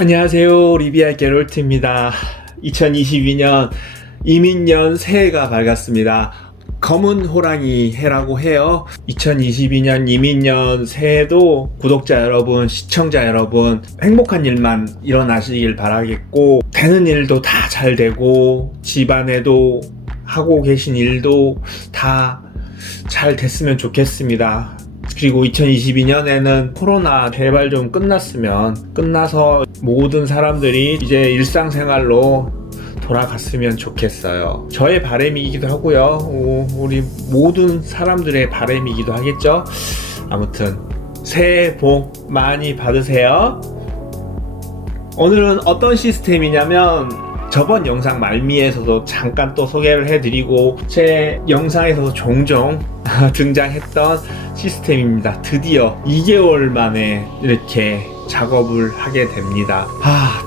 안녕하세요. 리비아 게롤트입니다. 2022년 이민년 새해가 밝았습니다. 검은 호랑이 해라고 해요. 2022년 이민년 새해도 구독자 여러분, 시청자 여러분 행복한 일만 일어나시길 바라겠고, 되는 일도 다 잘 되고 집안에도 하고 계신 일도 다 잘 됐으면 좋겠습니다. 그리고 2022년에는 코로나 제발 좀 끝나서 모든 사람들이 이제 일상생활로 돌아갔으면 좋겠어요. 저의 바람이기도 하고요. 우리 모든 사람들의 바람이기도 하겠죠. 아무튼 새해 복 많이 받으세요. 오늘은 어떤 시스템이냐면, 저번 영상 말미에서도 잠깐 또 소개를 해드리고 제 영상에서도 종종 등장했던 시스템입니다. 드디어 2개월 만에 이렇게 작업을 하게 됩니다.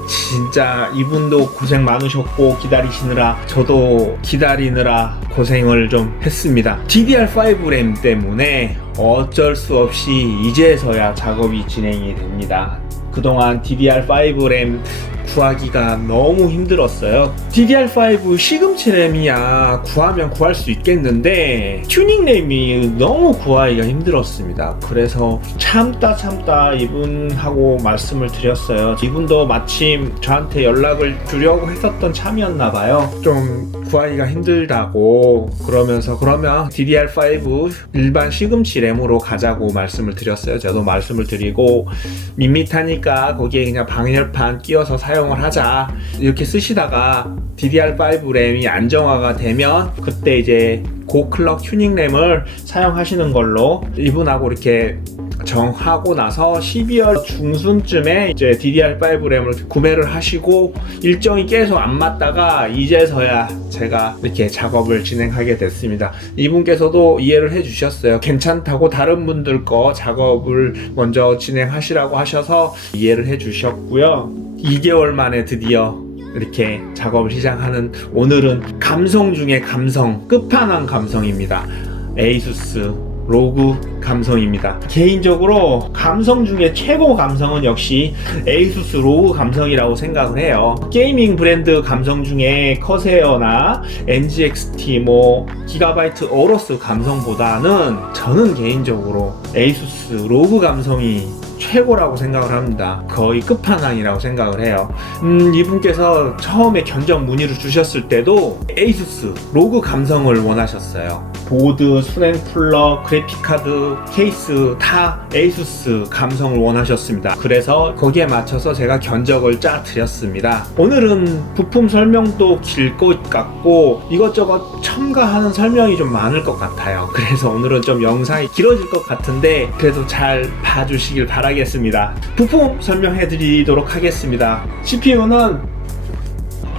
진짜 이분도 고생 많으셨고, 기다리시느라 저도 기다리느라 고생을 좀 했습니다. DDR5 램 때문에 어쩔 수 없이 이제서야 작업이 진행이 됩니다. 그동안 DDR5 램 구하기가 너무 힘들었어요. DDR5 시금치 램이야 구하면 구할 수 있겠는데 튜닝 램이 너무 구하기가 힘들었습니다. 그래서 참다 이분하고 말씀을 드렸어요. 이분도 마침 저한테 연락을 주려고 했었던 참이었나봐요. 좀 구하기가 힘들다고 그러면서, 그러면 DDR5 일반 시금치 램으로 가자고 말씀을 드렸어요. 저도 말씀을 드리고, 밋밋하니까 거기에 그냥 방열판 끼워서 사용을 하자 이렇게 쓰시다가 DDR5 램이 안정화가 되면 그때 이제 고클럭 튜닝 램을 사용하시는 걸로 이분하고 이렇게 정하고 나서 12월 중순쯤에 이제 DDR5 램을 구매를 하시고, 일정이 계속 안 맞다가 이제서야 제가 이렇게 작업을 진행하게 됐습니다. 이분께서도 이해를 해주셨어요. 괜찮다고 다른 분들 거 작업을 먼저 진행하시라고 하셔서 이해를 해주셨고요. 2개월 만에 드디어 이렇게 작업을 시작하는 오늘은 감성 중에 감성, 끝판왕 감성입니다. 에이수스 로그 감성입니다. 개인적으로 감성 중에 최고 감성은 역시 에이수스 로그 감성이라고 생각을 해요. 게이밍 브랜드 감성 중에 커세어나 NGXT 기가바이트 어로스 감성보다는 저는 개인적으로 에이수스 로그 감성이 최고라고 생각을 합니다. 거의 끝판왕이라고 생각을 해요. 이분께서 처음에 견적 문의를 주셨을 때도 에이수스 로그 감성을 원하셨어요. 보드, 수냉 쿨러, 그래픽카드, 케이스 다 에이수스 감성을 원하셨습니다. 그래서 거기에 맞춰서 제가 견적을 짜 드렸습니다. 오늘은 부품 설명도 길 것 같고 이것저것 첨가하는 설명이 좀 많을 것 같아요. 그래서 오늘은 좀 영상이 길어질 것 같은데 그래도 잘 봐주시길 바라겠습니다. 부품 설명해 드리도록 하겠습니다. CPU는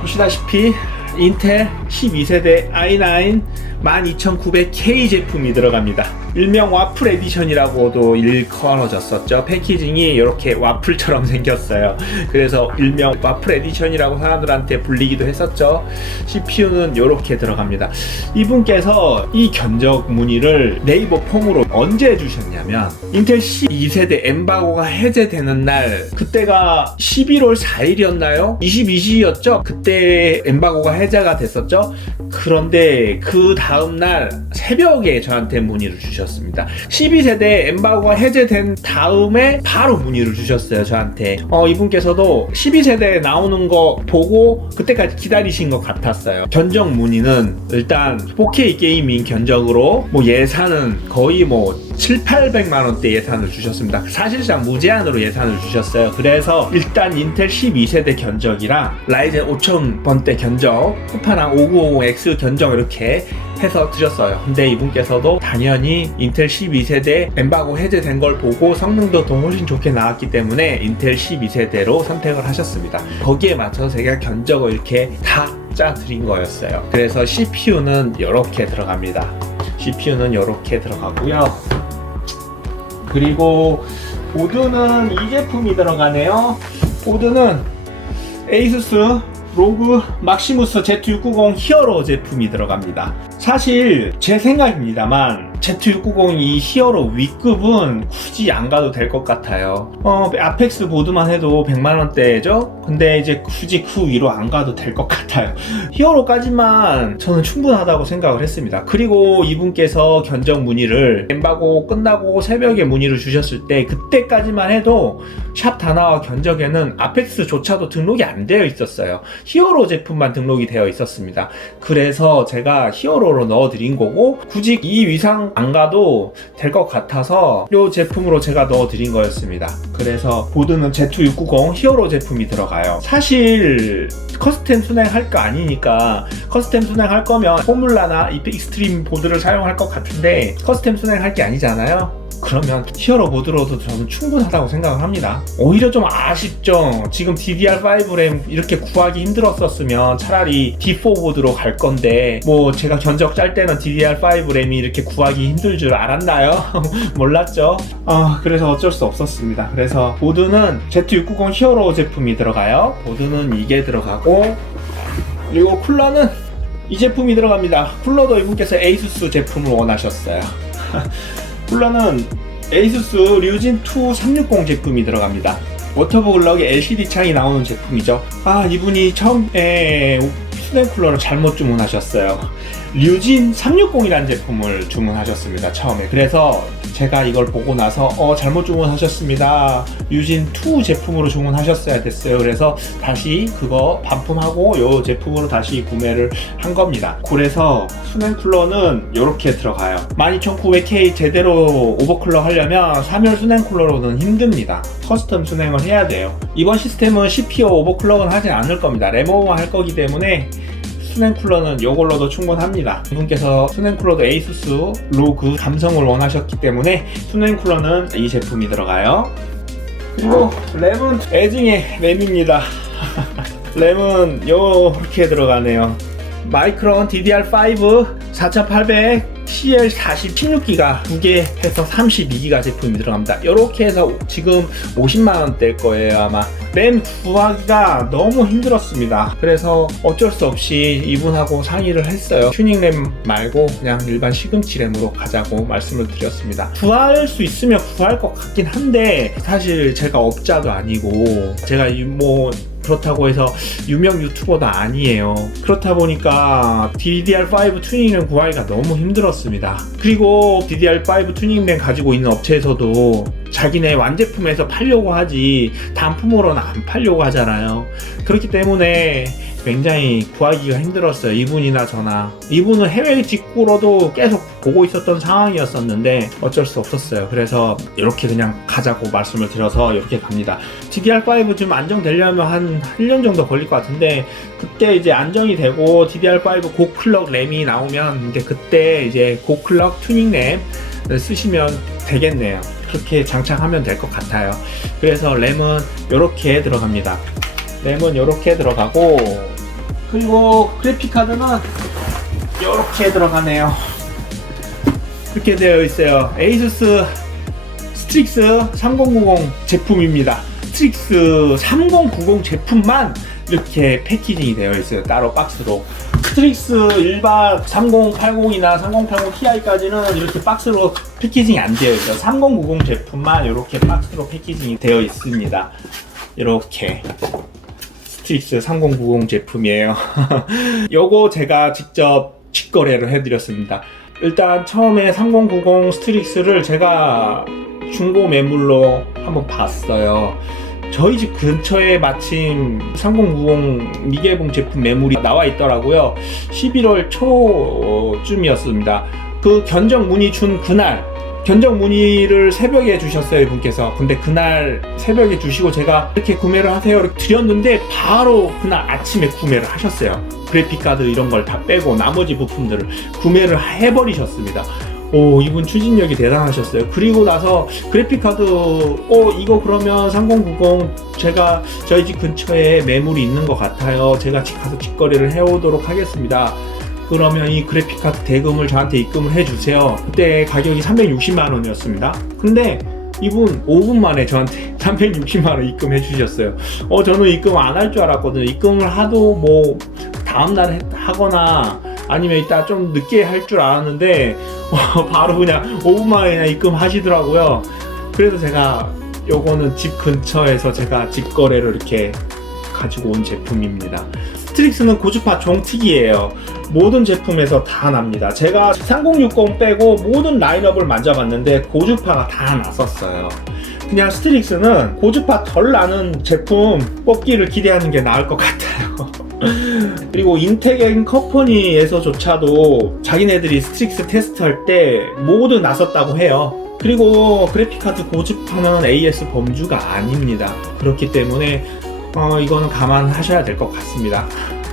보시다시피 인텔 12세대 i9 12900K 제품이 들어갑니다. 일명 와플 에디션이라고도 일컬어졌었죠. 패키징이 이렇게 와플처럼 생겼어요. 그래서 일명 와플 에디션이라고 사람들한테 불리기도 했었죠. CPU는 이렇게 들어갑니다. 이분께서 이 견적 문의를 네이버 폼으로 언제 해주셨냐면, 인텔 12세대 엠바고가 해제되는 날, 그때가 11월 4일이었나요? 22시였죠? 그때 엠바고가 해제가 됐었죠? 그런데 그 다음날 새벽에 저한테 문의를 주셨습니다. 12세대 엠바고가 해제된 다음에 바로 문의를 주셨어요, 저한테. 이분께서도 12세대 나오는 거 보고 그때까지 기다리신 것 같았어요. 견적 문의는 일단 4K 게이밍 견적으로 예산은 거의 7,800만원대 예산을 주셨습니다. 사실상 무제한으로 예산을 주셨어요. 그래서 일단 인텔 12세대 견적이랑 라이젠 5000번대 견적, 끝판왕 5950X 견적 이렇게 해서 드렸어요. 근데 이분께서도 당연히 인텔 12세대 엠바고 해제된 걸 보고 성능도 더 훨씬 좋게 나왔기 때문에 인텔 12세대로 선택을 하셨습니다. 거기에 맞춰서 제가 견적을 이렇게 다 짜 드린 거였어요. 그래서 CPU는 이렇게 들어갑니다. CPU는 이렇게 들어가고요. 그리고 보드는 이 제품이 들어가네요. 보드는 에이수스 로그 막시무스 Z690 히어로 제품이 들어갑니다. 사실 제 생각입니다만 Z690 이 히어로 W급은 굳이 안 가도 될 것 같아요. 아펙스 보드만 해도 100만원대죠? 근데 이제 굳이 그 위로 안 가도 될 것 같아요. 히어로까지만 저는 충분하다고 생각을 했습니다. 그리고 이분께서 견적 문의를 엠바고 끝나고 새벽에 문의를 주셨을 때 그때까지만 해도 샵 다나와 견적에는 아펙스조차도 등록이 안 되어 있었어요. 히어로 제품만 등록이 되어 있었습니다. 그래서 제가 히어로로 넣어드린 거고, 굳이 이 위상 안 가도 될 것 같아서 이 제품으로 제가 넣어드린 거였습니다. 그래서 보드는 Z690 히어로 제품이 들어가요. 사실 커스텀 순행할 거 아니니까, 커스텀 순행할 거면 포뮬라나 익스트림 보드를 사용할 것 같은데 커스텀 순행할 게 아니잖아요. 그러면 히어로 보드로도 저는 충분하다고 생각을 합니다. 오히려 좀 아쉽죠. 지금 DDR5 램 이렇게 구하기 힘들었었으면 차라리 D4 보드로 갈 건데, 뭐 제가 견적 짤 때는 DDR5 램이 이렇게 구하기 힘들 줄 알았나요? 몰랐죠. 그래서 어쩔 수 없었습니다. 그래서 보드는 Z690 히어로 제품이 들어가요. 보드는 이게 들어가고, 그리고 쿨러는 이 제품이 들어갑니다. 쿨러도 이분께서 에이수스 제품을 원하셨어요. 쿨러는 에이수스 류진2 360 제품이 들어갑니다. 워터브 글럭에 LCD 창이 나오는 제품이죠. 이분이 처음에 수냉 쿨러를 잘못 주문하셨어요. 류진 360이라는 제품을 주문하셨습니다, 처음에. 그래서 제가 이걸 보고 나서 잘못 주문하셨습니다, 류진2 제품으로 주문하셨어야 됐어요. 그래서 다시 그거 반품하고 이 제품으로 다시 구매를 한 겁니다. 그래서 수냉 쿨러는 이렇게 들어가요. 12900K 제대로 오버클럭 하려면 3열 수냉 쿨러로는 힘듭니다. 커스텀 수냉을 해야 돼요. 이번 시스템은 CPU 오버클럭은 하지 않을 겁니다. 램오버 할 거기 때문에 수냉 쿨러는 이걸로도 충분합니다. 이분께서 수냉 쿨러도 에이수스 로그 감성을 원하셨기 때문에 수냉 쿨러는 이 제품이 들어가요. 그리고 램은 애증의 램입니다. 램은 이렇게 들어가네요. 마이크론 DDR5 4800 CL40 16기가 2개 해서 32기가 제품이 들어갑니다. 이렇게 해서 지금 50만원대일 거예요, 아마. 램 구하기가 너무 힘들었습니다. 그래서 어쩔 수 없이 이분하고 상의를 했어요. 튜닝 램 말고 그냥 일반 시금치 램으로 가자고 말씀을 드렸습니다. 구할 수 있으면 구할 것 같긴 한데, 사실 제가 업자도 아니고 제가 그렇다고 해서 유명 유튜버도 아니에요. 그렇다 보니까 DDR5 튜닝램 구하기가 너무 힘들었습니다. 그리고 DDR5 튜닝램 가지고 있는 업체에서도 자기네 완제품에서 팔려고 하지 단품으로는 안 팔려고 하잖아요. 그렇기 때문에 굉장히 구하기가 힘들었어요. 이분이나 저나. 이분은 해외 직구로도 계속 보고 있었던 상황이었었는데 어쩔 수 없었어요. 그래서 이렇게 그냥 가자고 말씀을 드려서 이렇게 갑니다. DDR5 좀 안정되려면 한 1년 정도 걸릴 것 같은데, 그때 이제 안정이 되고 DDR5 고클럭 램이 나오면 이제 그때 이제 고클럭 튜닝 램을 쓰시면 되겠네요. 그렇게 장착하면 될 것 같아요. 그래서 램은 이렇게 들어갑니다. 램은 이렇게 들어가고, 그리고 그래픽카드는 이렇게 들어가네요. 이렇게 되어 있어요. 에이수스 스트릭스 3090 제품입니다. 스트릭스 3090 제품만 이렇게 패키징이 되어 있어요. 따로 박스로. 스트릭스 일반 3080이나 3080 Ti까지는 이렇게 박스로 패키징이 안 되어 있어요. 3090 제품만 이렇게 박스로 패키징이 되어 있습니다. 이렇게 스트릭스 3090 제품이에요. 요거 제가 직접 직거래를 해드렸습니다. 일단 처음에 3090 스트릭스를 제가 중고 매물로 한번 봤어요. 저희 집 근처에 마침 3090 미개봉 제품 매물이 나와 있더라고요. 11월 초쯤이었습니다. 그 견적 문의 준 그날, 견적 문의를 새벽에 주셨어요, 이분께서. 근데 그날 새벽에 주시고 제가 이렇게 구매를 하세요 이렇게 드렸는데 바로 그날 아침에 구매를 하셨어요. 그래픽카드 이런 걸 다 빼고 나머지 부품들을 구매를 해버리셨습니다. 이분 추진력이 대단하셨어요. 그리고 나서 그래픽카드 이거 그러면 3090 제가 저희 집 근처에 매물이 있는 것 같아요. 제가 가서 직거래를 해오도록 하겠습니다. 그러면 이 그래픽카드 대금을 저한테 입금을 해주세요. 그때 가격이 360만원이었습니다. 근데 이분 5분 만에 저한테 360만원 입금해 주셨어요. 저는 입금 안 할 줄 알았거든요. 입금을 하도 다음날 하거나 아니면 이따 좀 늦게 할 줄 알았는데 바로 그냥 5분 만에 그냥 입금하시더라고요. 그래서 제가 요거는 집 근처에서 제가 직거래로 이렇게 가지고 온 제품입니다. 스트릭스는 고주파 종특이에요. 모든 제품에서 다 납니다. 제가 3060 빼고 모든 라인업을 만져봤는데 고주파가 다 났었어요. 그냥 스트릭스는 고주파 덜 나는 제품 뽑기를 기대하는 게 나을 것 같아요. 그리고 인텍 컴퍼니에서조차도 자기네들이 스트릭스 테스트할 때 모두 나섰다고 해요. 그리고 그래픽카드 고주파는 AS 범주가 아닙니다. 그렇기 때문에 이거는 감안하셔야 될 것 같습니다.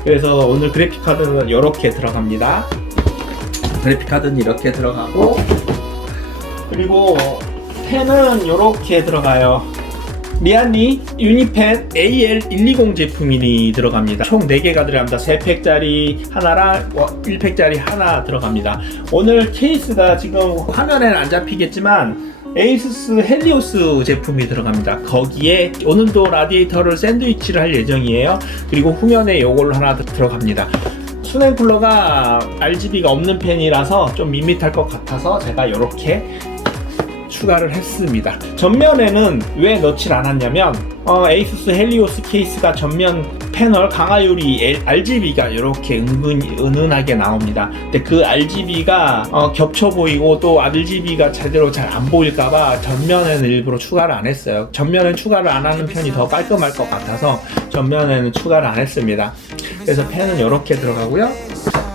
그래서 오늘 그래픽카드는 이렇게 들어갑니다. 그래픽카드는 이렇게 들어가고, 그리고 펜은 이렇게 들어가요. 리안리 유니펜 AL120 제품이 들어갑니다. 총 4개가 들어갑니다. 3팩짜리 하나랑 1팩짜리 하나 들어갑니다. 오늘 케이스가 지금 화면에는 안 잡히겠지만 에이수스 헬리오스 제품이 들어갑니다. 거기에 오늘도 라디에이터를 샌드위치를 할 예정이에요. 그리고 후면에 요걸로 하나 들어갑니다. 수냉 쿨러가 RGB가 없는 펜이라서 좀 밋밋할 것 같아서 제가 이렇게 추가를 했습니다. 전면에는 왜 넣질 않았냐면 에이수스 헬리오스 케이스가 전면 패널 강화유리 RGB가 이렇게 은은하게 나옵니다. 근데 그 RGB가 겹쳐 보이고 또 RGB가 제대로 잘 안 보일까봐 전면에는 일부러 추가를 안 했어요. 전면엔 추가를 안 하는 편이 더 깔끔할 것 같아서 전면에는 추가를 안 했습니다. 그래서 펜은 이렇게 들어가고요.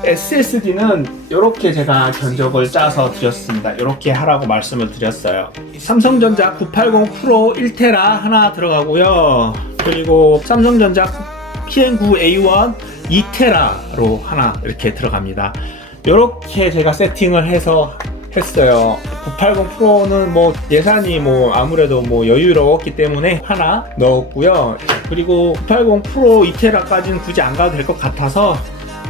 SSD는 이렇게 제가 견적을 짜서 드렸습니다. 이렇게 하라고 말씀을 드렸어요. 삼성전자 980 프로 1테라 하나 들어가고요. 그리고 삼성전자 PM9A1 2테라로 하나 이렇게 들어갑니다. 이렇게 제가 세팅을 해서 했어요. 980 프로는 뭐 예산이 뭐 아무래도 뭐 여유로웠기 때문에 하나 넣었고요. 그리고 980 프로 2테라까지는 굳이 안 가도 될 것 같아서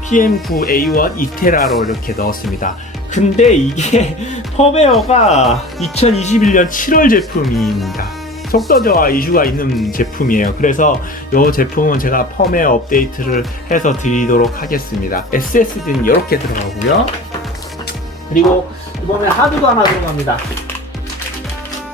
PM9A1 2테라로 이렇게 넣었습니다. 근데 이게 펌웨어가 2021년 7월 제품입니다. 속도 저하 이슈가 있는 제품이에요. 그래서 이 제품은 제가 펌웨어 업데이트를 해서 드리도록 하겠습니다. SSD는 이렇게 들어가고요. 그리고 이번에 하드도 하나 들어갑니다.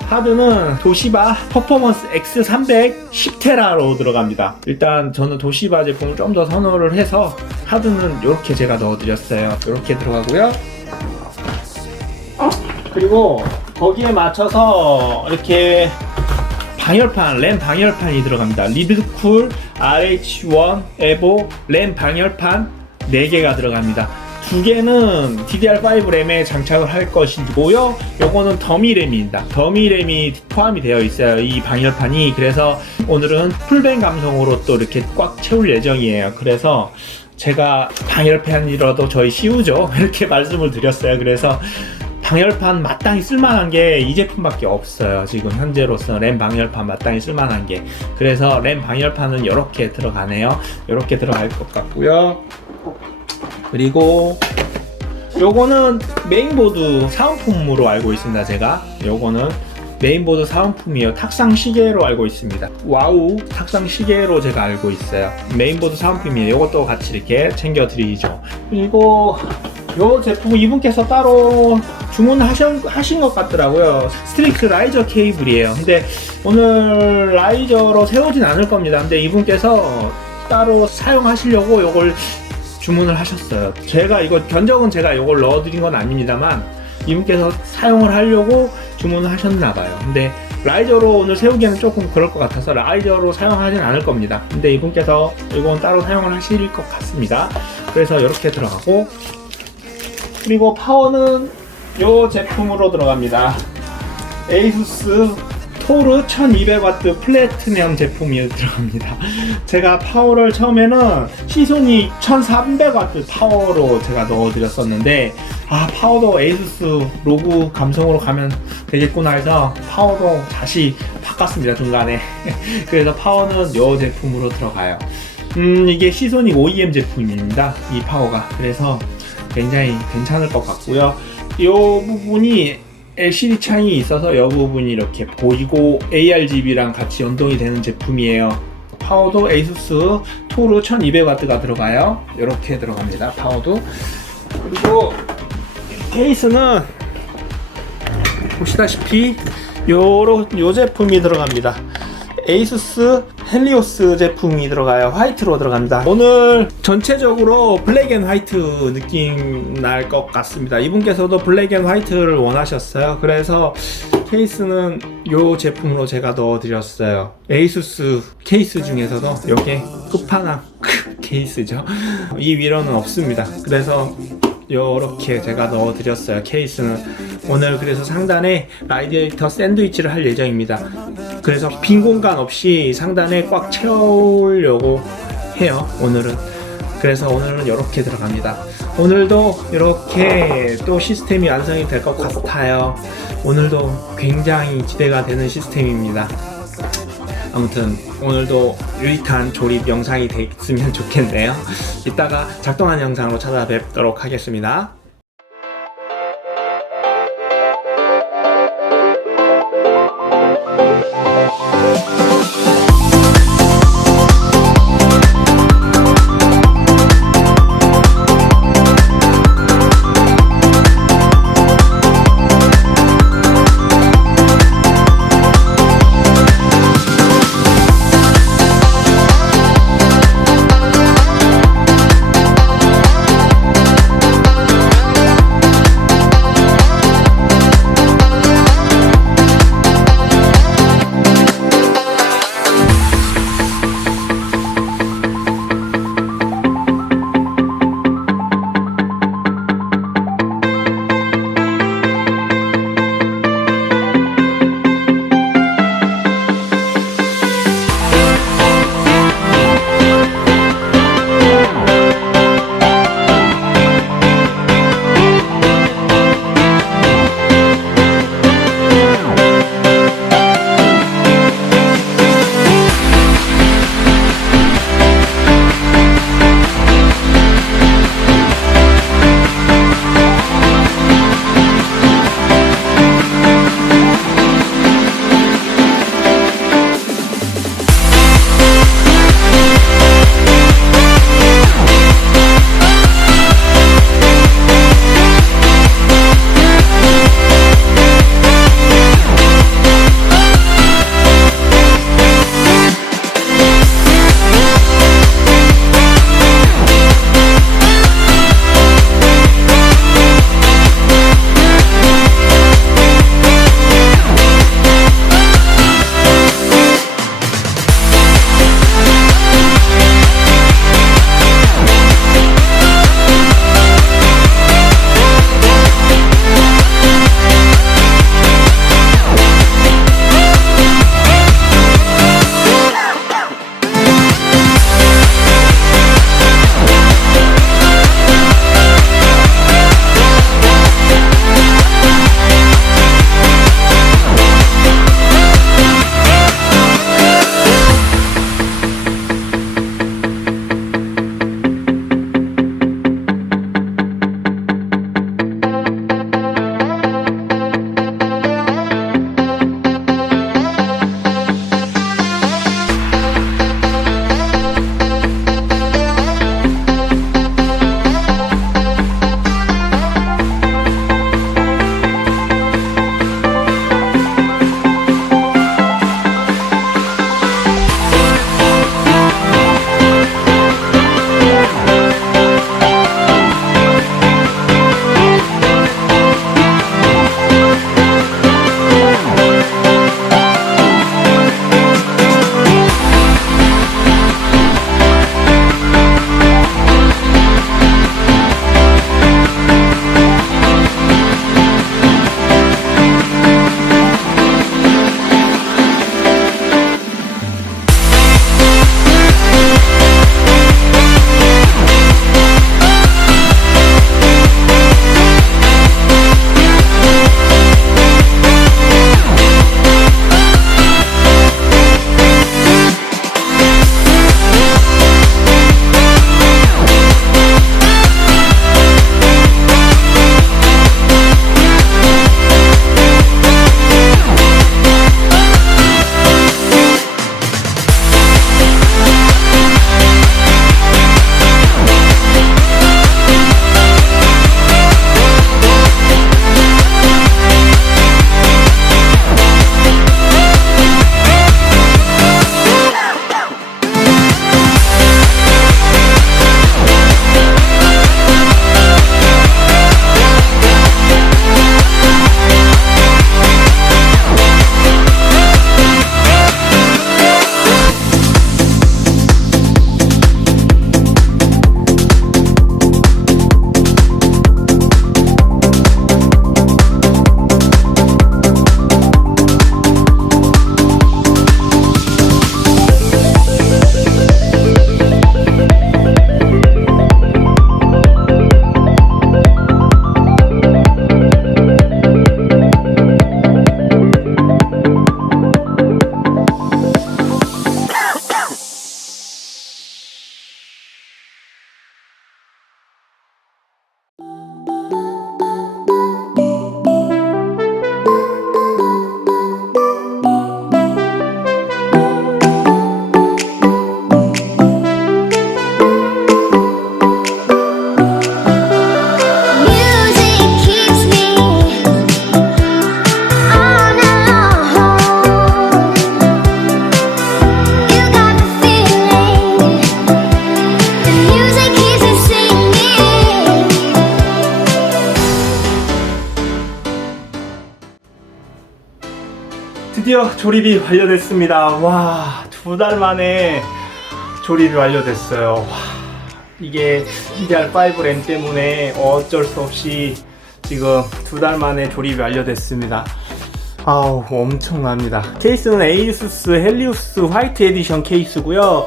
하드는 도시바 퍼포먼스 X300 10테라로 들어갑니다. 일단 저는 도시바 제품을 좀 더 선호를 해서 하드는 이렇게 제가 넣어드렸어요. 이렇게 들어가고요. 그리고 거기에 맞춰서 이렇게 방열판, 램 방열판이 들어갑니다. 리드쿨 RH1 에보 램 방열판 4개가 들어갑니다. 2개는 DDR5 램에 장착을 할 것이고요. 요거는 더미램입니다. 더미램이 포함이 되어 있어요. 이 방열판이. 그래서 오늘은 풀뱅 감성으로 또 이렇게 꽉 채울 예정이에요. 그래서 제가 방열판이라도 저희 씌우죠. 이렇게 말씀을 드렸어요. 그래서 방열판 마땅히 쓸만한 게 이 제품밖에 없어요. 지금 현재로서 램 방열판 마땅히 쓸만한 게. 그래서 램 방열판은 이렇게 들어가네요. 이렇게 들어갈 것 같고요. 그리고 요거는 메인보드 사은품으로 알고 있습니다. 제가 요거는 메인보드 사은품이에요. 탁상 시계로 알고 있습니다. 와우 탁상 시계로 제가 알고 있어요. 메인보드 사은품이에요. 요것도 같이 이렇게 챙겨 드리죠. 그리고 요 제품 이분께서 따로 주문하신 것 같더라고요. 스트릭스 라이저 케이블이에요. 근데 오늘 라이저로 세우진 않을 겁니다. 근데 이분께서 따로 사용하시려고 요걸 주문을 하셨어요. 제가 이거 견적은 제가 이걸 넣어드린 건 아닙니다만 이분께서 사용을 하려고 주문을 하셨나봐요. 근데 라이저로 오늘 세우기에는 조금 그럴 것 같아서 라이저로 사용하진 않을 겁니다. 근데 이분께서 이건 따로 사용을 하실 것 같습니다. 그래서 이렇게 들어가고, 그리고 파워는 이 제품으로 들어갑니다. 에이수스 토르 1200W 플래티넘 제품이 들어갑니다. 제가 파워를 처음에는 시소닉 1400W 파워로 제가 넣어드렸었는데 파워도 에이수스 로고 감성으로 가면 되겠구나 해서 파워도 다시 바꿨습니다. 중간에. 그래서 파워는 이 제품으로 들어가요. 이게 시소닉 OEM 제품입니다. 이 파워가. 그래서 굉장히 괜찮을 것 같고요. 이 부분이 LCD 창이 있어서 이 부분이 이렇게 보이고 ARGB랑 같이 연동이 되는 제품이에요. 파워도 에이수스 토르 1200W가 들어가요. 이렇게 들어갑니다. 파워도. 그리고 케이스는 보시다시피 요 제품이 들어갑니다. 에이수스 헬리오스 제품이 들어가요. 화이트로 들어갑니다. 오늘 전체적으로 블랙 앤 화이트 느낌 날 것 같습니다. 이분께서도 블랙 앤 화이트를 원하셨어요. 그래서 케이스는 요 제품으로 제가 넣어드렸어요. 에이수스 케이스 중에서도 이게 끝판왕 케이스죠. 이 위로는 없습니다. 그래서 요렇게 제가 넣어드렸어요. 케이스는 오늘 그래서 상단에 라디에이터 샌드위치를 할 예정입니다. 그래서 빈 공간 없이 상단에 꽉 채우려고 해요. 오늘은. 그래서 오늘은 이렇게 들어갑니다. 오늘도 이렇게 또 시스템이 완성이 될 것 같아요. 오늘도 굉장히 기대가 되는 시스템입니다. 아무튼 오늘도 유익한 조립 영상이 됐으면 좋겠네요. 이따가 작동하는 영상으로 찾아뵙도록 하겠습니다. 드디어 조립이 완료됐습니다. 와, 2달 만에 조립이 완료됐어요. 와, 이게 DDR5 램 때문에 어쩔 수 없이 지금 2달 만에 조립이 완료됐습니다. 아우, 엄청납니다. 케이스는 에이수스 헬리우스 화이트 에디션 케이스고요.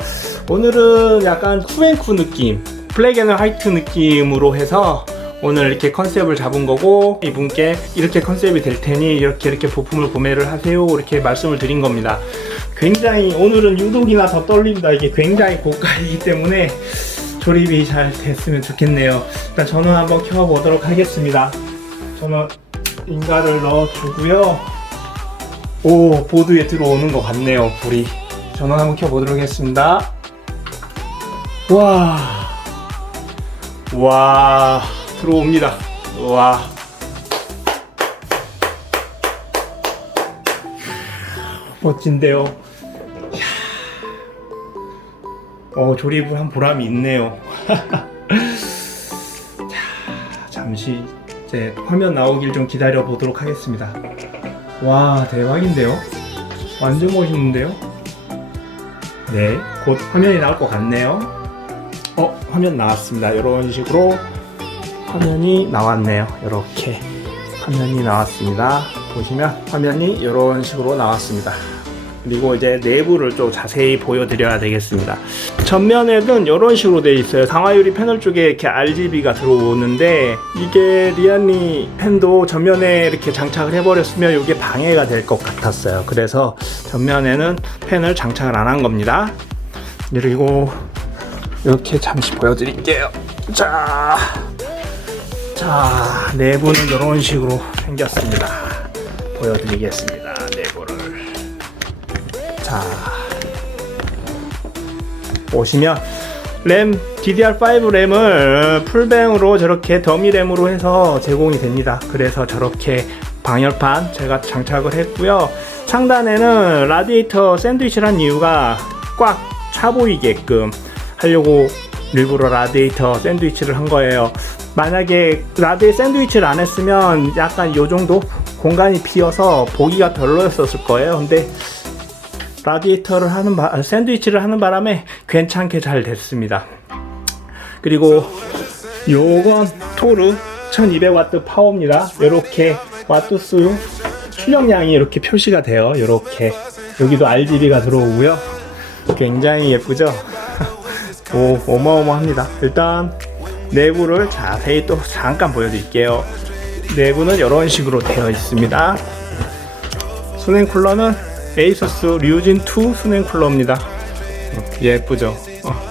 오늘은 약간 쿠앤쿠 느낌, 블랙 앤 화이트 느낌으로 해서 오늘 이렇게 컨셉을 잡은 거고, 이분께 이렇게 컨셉이 될 테니 이렇게 부품을 구매를 하세요, 이렇게 말씀을 드린 겁니다. 굉장히 오늘은 유독이나 더 떨립니다. 이게 굉장히 고가이기 때문에 조립이 잘 됐으면 좋겠네요. 일단 전원 한번 켜보도록 하겠습니다. 전원 인가를 넣어주고요. 오, 보드에 들어오는 것 같네요, 불이. 전원 한번 켜보도록 하겠습니다. 와, 들어옵니다. 와, 멋진데요. 조립을 한 보람이 있네요. 자, 잠시 이제 화면 나오길 좀 기다려 보도록 하겠습니다. 와, 대박인데요? 완전 멋있는데요? 네, 곧 화면이 나올 것 같네요. 화면 나왔습니다. 이런 식으로 화면이 나왔네요. 이렇게 화면이 나왔습니다. 보시면 화면이 이런 식으로 나왔습니다. 그리고 이제 내부를 좀 자세히 보여드려야 되겠습니다. 전면에는 이런 식으로 되어 있어요. 강화유리 패널 쪽에 이렇게 RGB가 들어오는데, 이게 리안리 팬도 전면에 이렇게 장착을 해버렸으면 이게 방해가 될 것 같았어요. 그래서 전면에는 팬을 장착을 안 한 겁니다. 그리고 이렇게 잠시 보여드릴게요. 자, 내부는 이런 식으로 생겼습니다. 보여드리겠습니다. 내부를. 자, 보시면 램, DDR5 램을 풀뱅으로 저렇게 더미 램으로 해서 제공이 됩니다. 그래서 저렇게 방열판 제가 장착을 했고요. 상단에는 라디에이터 샌드위치를 한 이유가 꽉 차 보이게끔 하려고 일부러 라디에이터 샌드위치를 한 거예요. 만약에 라디에이터 샌드위치를 안 했으면 약간 요 정도 공간이 비어서 보기가 별로였었을 거예요. 근데 라디에이터를 샌드위치를 하는 바람에 괜찮게 잘 됐습니다. 그리고 요건 토르 1200W 파워입니다. 이렇게 와트수 출력량이 이렇게 표시가 돼요. 이렇게 여기도 RGB가 들어오고요. 굉장히 예쁘죠? 오, 어마어마합니다. 일단 내부를 자세히 또 잠깐 보여드릴게요. 내부는 이런 식으로 되어 있습니다. 수냉 쿨러는 에이수스 류진2 수냉 쿨러입니다. 예쁘죠?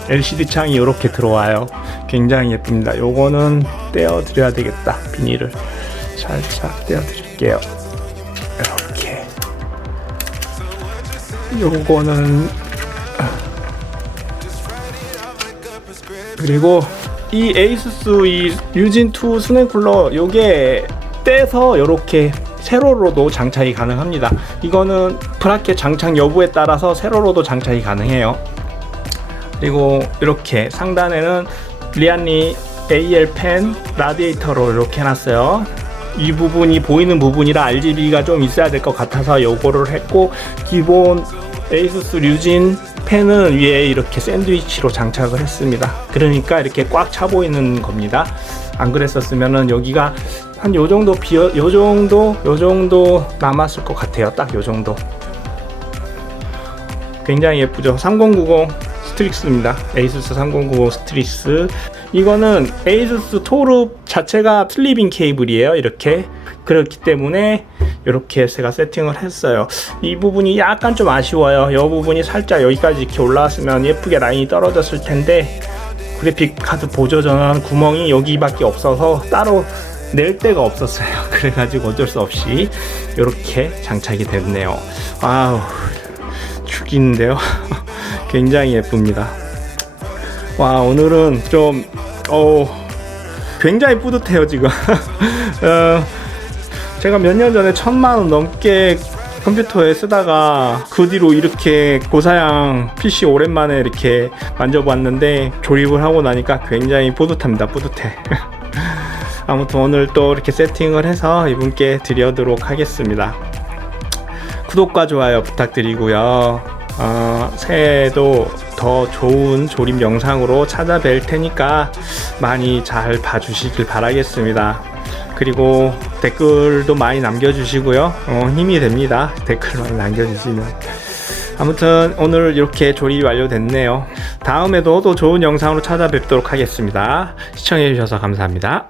LCD 창이 이렇게 들어와요. 굉장히 예쁩니다. 요거는 떼어 드려야 되겠다. 비닐을 살짝 떼어 드릴게요. 이렇게. 요거는 그리고 이 에이수스 이 류진2 수냉 쿨러 요게 떼서 이렇게 세로로도 장착이 가능합니다. 이거는 브라켓 장착 여부에 따라서 세로로도 장착이 가능해요. 그리고 이렇게 상단에는 리안리 AL 펜 라디에이터로 이렇게 해놨어요. 이 부분이 보이는 부분이라 RGB가 좀 있어야 될 것 같아서 요거를 했고, 기본 에이수스 류진 펜은 위에 이렇게 샌드위치로 장착을 했습니다. 그러니까 이렇게 꽉 차 보이는 겁니다. 안 그랬었으면은 여기가 한 요 정도 요 정도 남았을 것 같아요. 딱 요 정도. 굉장히 예쁘죠? 3090 스트릭스입니다. 에이수스 3090 스트릭스. 이거는 에이수스 토르 자체가 슬리빙 케이블이에요. 이렇게. 그렇기 때문에 이렇게 제가 세팅을 했어요. 이 부분이 약간 좀 아쉬워요. 이 부분이 살짝 여기까지 이렇게 올라왔으면 예쁘게 라인이 떨어졌을 텐데, 그래픽 카드 보조 전원 구멍이 여기밖에 없어서 따로 낼 데가 없었어요. 그래가지고 어쩔 수 없이 이렇게 장착이 됐네요. 와우, 죽이는데요. 굉장히 예쁩니다. 와, 오늘은 좀 굉장히 뿌듯해요 지금. 제가 몇 년 전에 1000만원 넘게 컴퓨터에 쓰다가 그 뒤로 이렇게 고사양 PC 오랜만에 이렇게 만져봤는데, 조립을 하고 나니까 굉장히 뿌듯합니다. 뿌듯해. 아무튼 오늘 또 이렇게 세팅을 해서 이분께 드리도록 하겠습니다. 구독과 좋아요 부탁드리고요. 새해에도 더 좋은 조립 영상으로 찾아뵐 테니까 많이 잘 봐주시길 바라겠습니다. 그리고 댓글도 많이 남겨주시고요. 힘이 됩니다. 댓글 많이 남겨주시면. 아무튼 오늘 이렇게 조립이 완료됐네요. 다음에도 또 좋은 영상으로 찾아뵙도록 하겠습니다. 시청해주셔서 감사합니다.